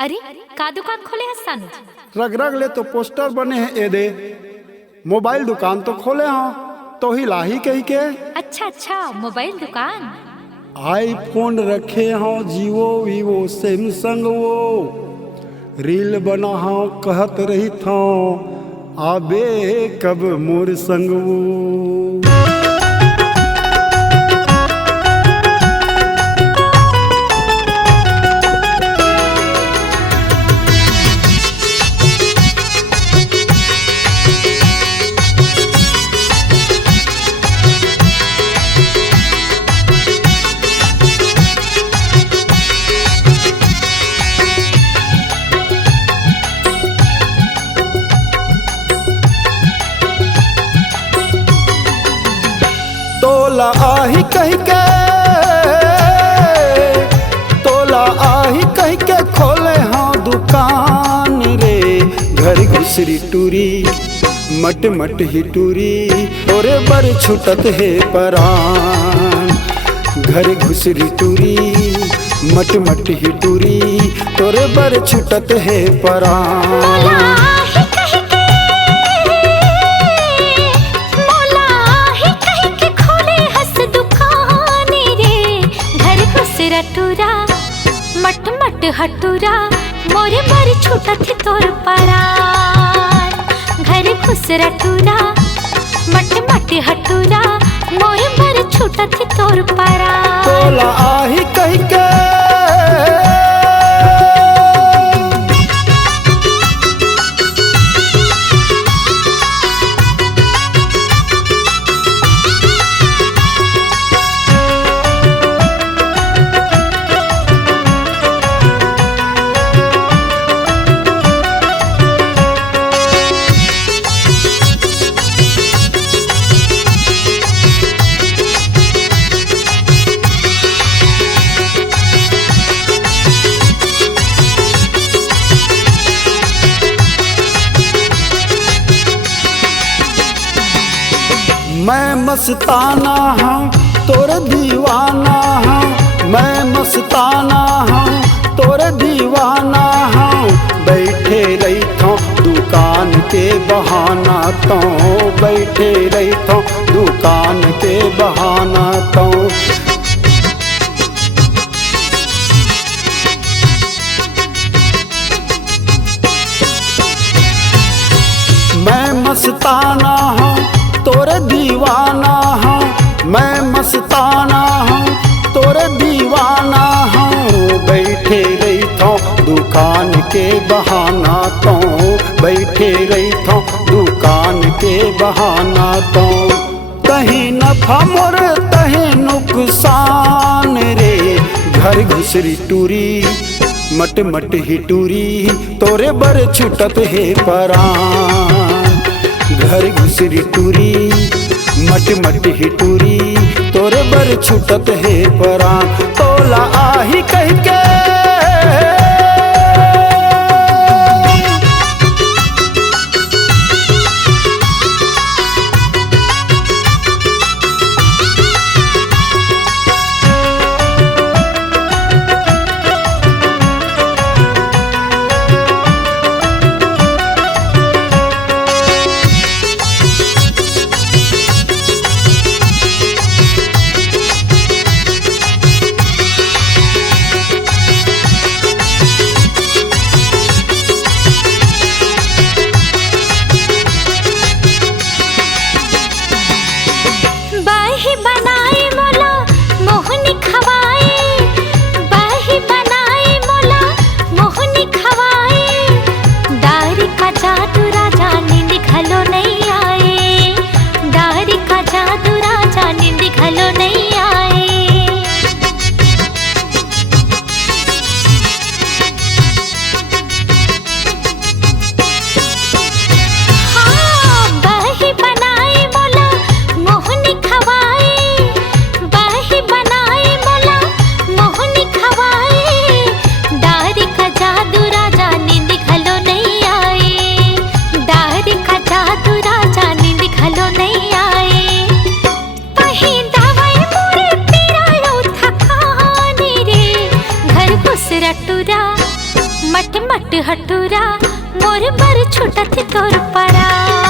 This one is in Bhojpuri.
अरे का दुकान खोले है सानू? रग रग ले तो पोस्टर बने हैं ए दे। मोबाइल दुकान तो खोले हाँ तो ही लाही कही के। अच्छा अच्छा, मोबाइल दुकान। आईफोन रखे हाँ, जियो वीवो सैमसंग वो। रील बना हाँ कहत रही था आबे कब मोर संग वो। तोला आही कह के, तोला आही कह के खोले हाँ दुकान रे। घर घुसरी टूरी मट मट ही टूरी तोरे बर छुटत है परान। घर घुसरी टूरी मट मट ही टूरी तोरे बर छुटत है परान। टूरा मट मट हटूरा मोरे बर छूटा थे तोर परान। घर खुसरा टूरा मट मट हटूरा मोरे बर छूटा थे तोर परान। तोला आही कह के मैं मस्ताना हूँ तोर दीवाना हूँ। मैं मस्ताना हूँ तोर दीवाना हूँ। बैठे रही थो दुकान के बहाना तो, बैठे रही थो दुकान के बहाना तो। मैं मस्ताना हूँ तोर दीवाना हूँ। मैं मस्ताना हूँ तोर दीवाना हूँ। बैठे रही थो दुकान के बहाना तो, बैठे रही थो दुकान के बहाना तो। कहीं नफा मोर तहीं नुकसान रे। घर घुसरी टूरी मट मट ही टूरी तोरे बर छुटत है परान। घर घुसरी टूरी मट मट ही टूरी तोरे बर छुटत है परान। तोला आही कह के मट हटूरा मोर पर छुटत तोर परा।